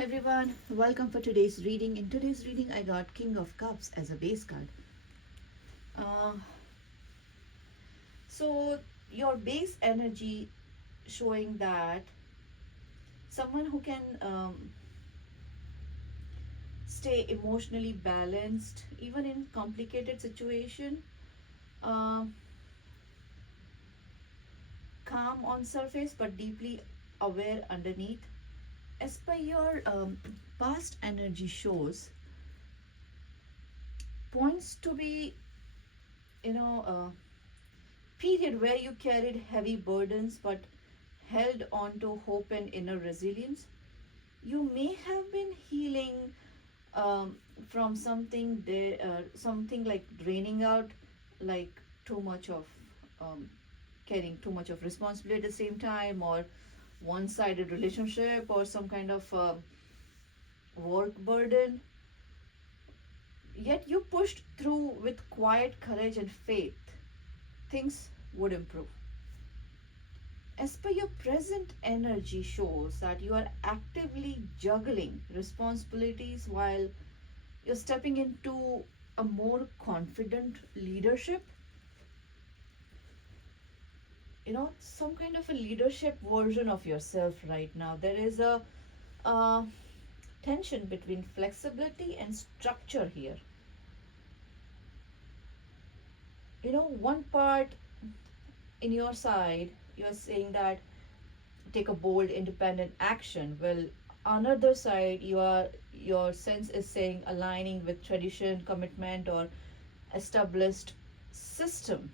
everyone, welcome for today's reading. In today's reading, I got King of Cups as a base card. Uh, so, your base energy showing that someone who can stay emotionally balanced even in complicated situation, um, calm on surface but deeply aware underneath. As per your past energy shows, points to be you know period where you carried heavy burdens but held on to hope and inner resilience. You may have been healing um, from something like draining out, like too much of um, carrying too much of responsibility at the same time, or one-sided relationship, or some kind of work burden. Yet you pushed through with quiet courage and faith. Things would improve. As per your present energy shows that you are actively juggling responsibilities while you're stepping into a more confident leadership, some kind of a leadership version of yourself right now. There is a uh, tension between flexibility and structure here. One part in your side, you're saying that take a bold independent action. Well, another side, your sense is saying aligning with tradition, commitment, or established system.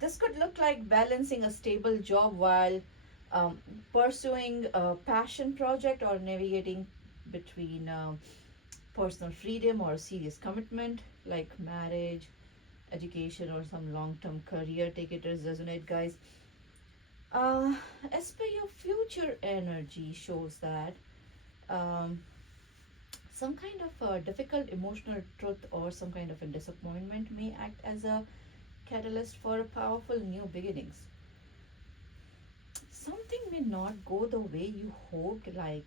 This could look like balancing a stable job while um, pursuing a passion project, or navigating between personal freedom or serious commitment like marriage, education, or some long-term career. Take it as resonate, guys. uh, as per your future energy shows that um, some kind of a difficult emotional truth or some kind of a disappointment may act as a catalyst for powerful new beginnings. Something may not go the way you hoped, like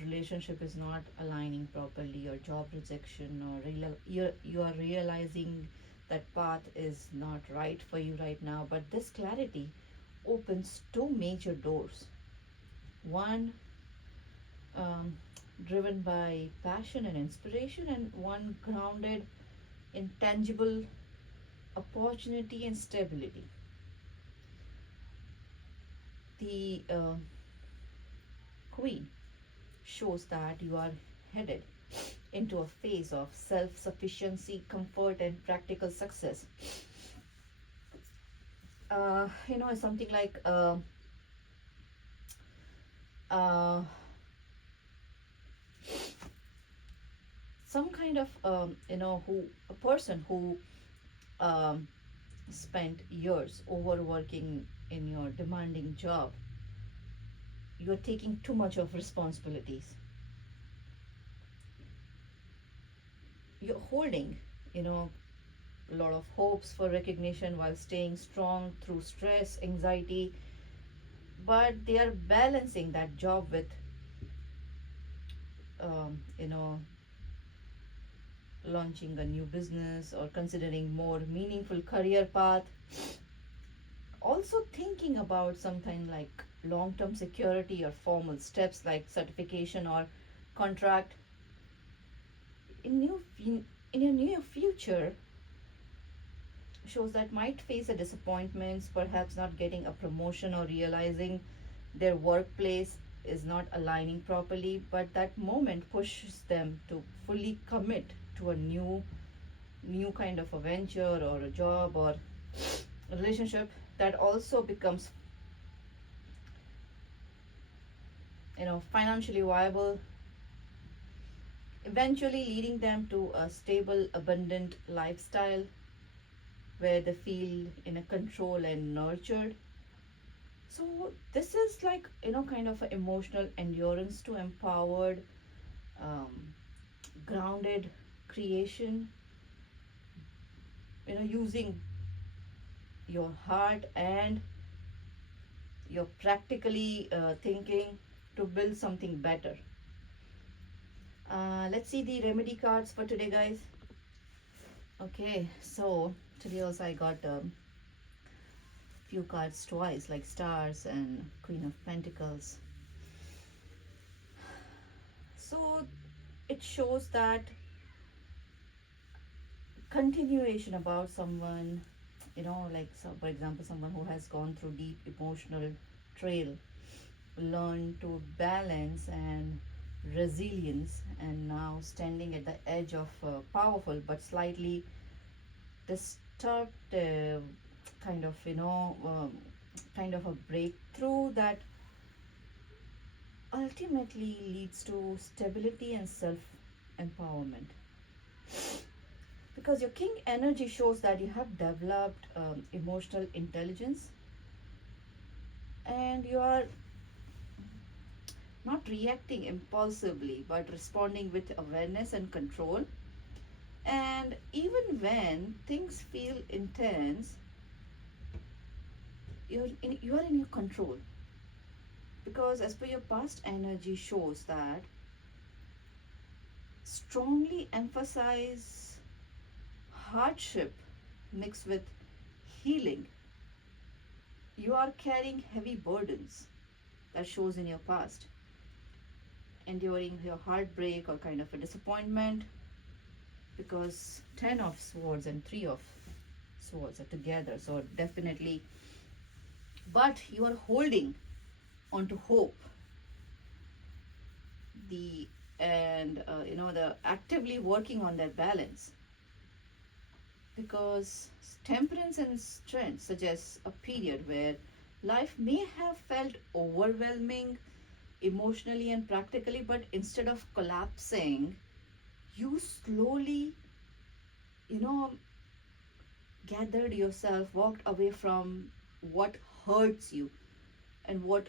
relationship is not aligning properly, or job rejection, or you are realizing that path is not right for you right now. But this clarity opens two major doors. One, um, driven by passion and inspiration, and one grounded in tangible opportunity and stability. The Queen shows that you are headed into a phase of self sufficiency, comfort, and practical success. Something like uh, some kind of, who a person who um, spent years overworking in your demanding job. You're taking too much of responsibilities. You're holding, you know, a lot of hopes for recognition while staying strong through stress, anxiety, but they are balancing that job with, um, you know, launching a new business or considering more meaningful career path. Also thinking about something like long-term security or formal steps like certification or contract. In your near future shows that might face a disappointments, perhaps not getting a promotion or realizing their workplace is not aligning properly, but that moment pushes them to fully commit to a new kind of a venture or a job or a relationship that also becomes, financially viable, eventually leading them to a stable, abundant lifestyle where they feel in a control and nurtured. So this is like, kind of a emotional endurance to empowered, um, grounded creation, using your heart and your practically thinking. to build something better. Let's see the remedy cards for today, guys. Okay, so today also I got few cards twice, like stars and Queen of Pentacles. So it shows that continuation about someone, like, so for example, someone who has gone through deep emotional trail, learned to balance and resilience, and now standing at the edge of powerful but slightly destructive kind of, kind of a breakthrough that ultimately leads to stability and self empowerment. Because your king energy shows that you have developed emotional intelligence, and you are not reacting impulsively but responding with awareness and control. And even when things feel intense, you are in your control, because as per your past energy shows that strongly emphasize hardship mixed with healing. You are carrying heavy burdens that shows in your past, enduring your heartbreak or kind of a disappointment, because 10 of swords and 3 of swords are together, so definitely. But you are holding on to hope, the and the actively working on that balance, because temperance and strength suggests a period where life may have felt overwhelming emotionally and practically, but instead of collapsing, you slowly, you know gathered yourself, walked away from what hurts you and what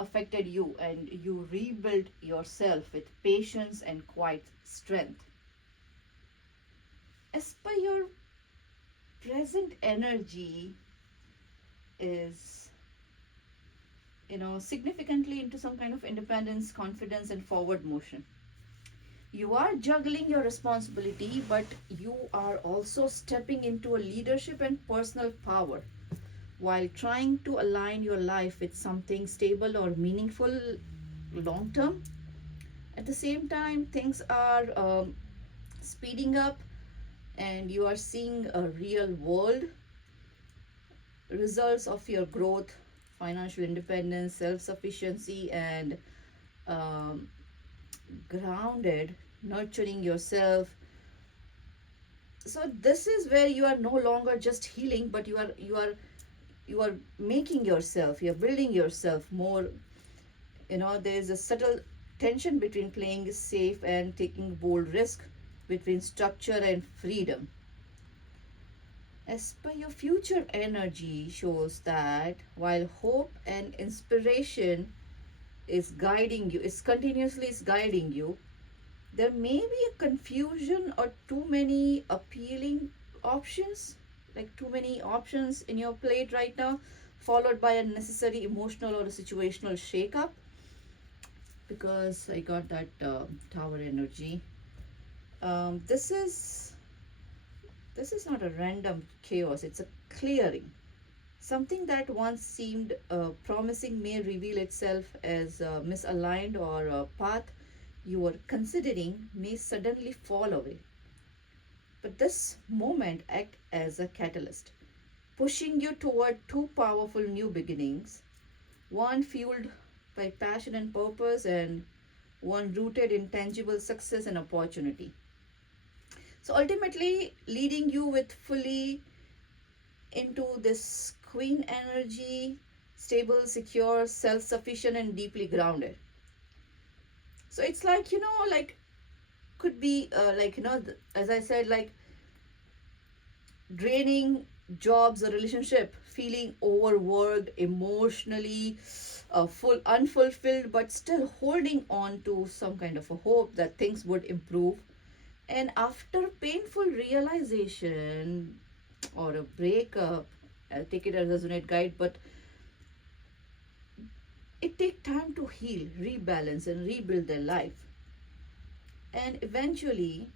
affected you, and you rebuilt yourself with patience and quiet strength. As per your present energy is, significantly into some kind of independence, confidence, and forward motion. You are juggling your responsibility, but you are also stepping into a leadership and personal power while trying to align your life with something stable or meaningful long term. At the same time, things are speeding up, and you are seeing a real world results of your growth, financial independence, self sufficiency, and um, grounded, nurturing yourself. So this is where you are no longer just healing, but you are making yourself, you're building yourself more. There's a subtle tension between playing safe and taking bold risk, between structure and freedom. As per your future energy shows that while hope and inspiration is continuously is guiding you, there may be a confusion or too many appealing options, like too many options in your plate right now, followed by a necessary emotional or a situational shakeup. Because I got that tower energy. This is not a random chaos, it's a clearing. Something that once seemed promising may reveal itself as misaligned, or a path you were considering may suddenly fall away. But this moment act as a catalyst, pushing you toward two powerful new beginnings, one fueled by passion and purpose, and one rooted in tangible success and opportunity. So ultimately, leading you with fully into this queen energy, stable, secure, self sufficient, and deeply grounded. So it's like, like, could be like, as I said, like draining jobs or relationship, feeling overworked emotionally, full unfulfilled, but still holding on to some kind of a hope that things would improve. And after painful realization or a breakup, I'll take it as a resonate guide, but it takes time to heal, rebalance, and rebuild their life. And eventually,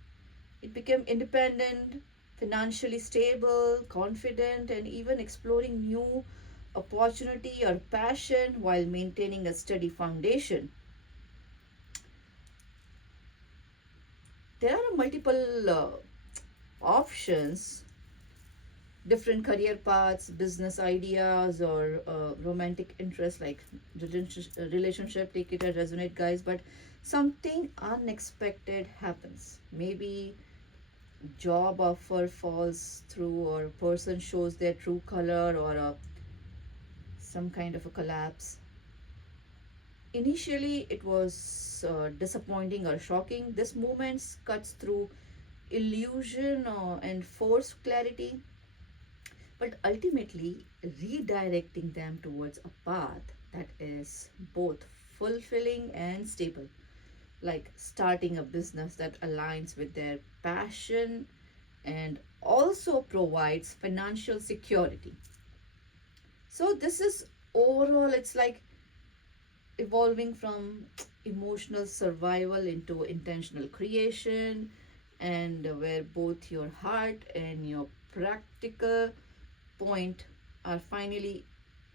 it became independent, financially stable, confident, and even exploring new opportunity or passion while maintaining a steady foundation. There are multiple options, different career paths, business ideas, or romantic interests like relationship. Take it or resonate, guys. But something unexpected happens. Maybe job offer falls through, or a person shows their true color, or some kind of a collapse. Initially, it was disappointing or shocking. This moment cuts through illusion and forced clarity, but ultimately redirecting them towards a path that is both fulfilling and stable, like starting a business that aligns with their passion and also provides financial security. So, this is overall, it's like evolving from emotional survival into intentional creation, and where both your heart and your practical point are finally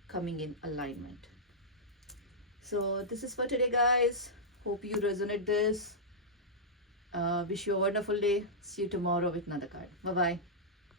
coming in alignment. So this is for today, guys. Hope you resonate this. Wish you a wonderful day. See you tomorrow with another card. Bye bye.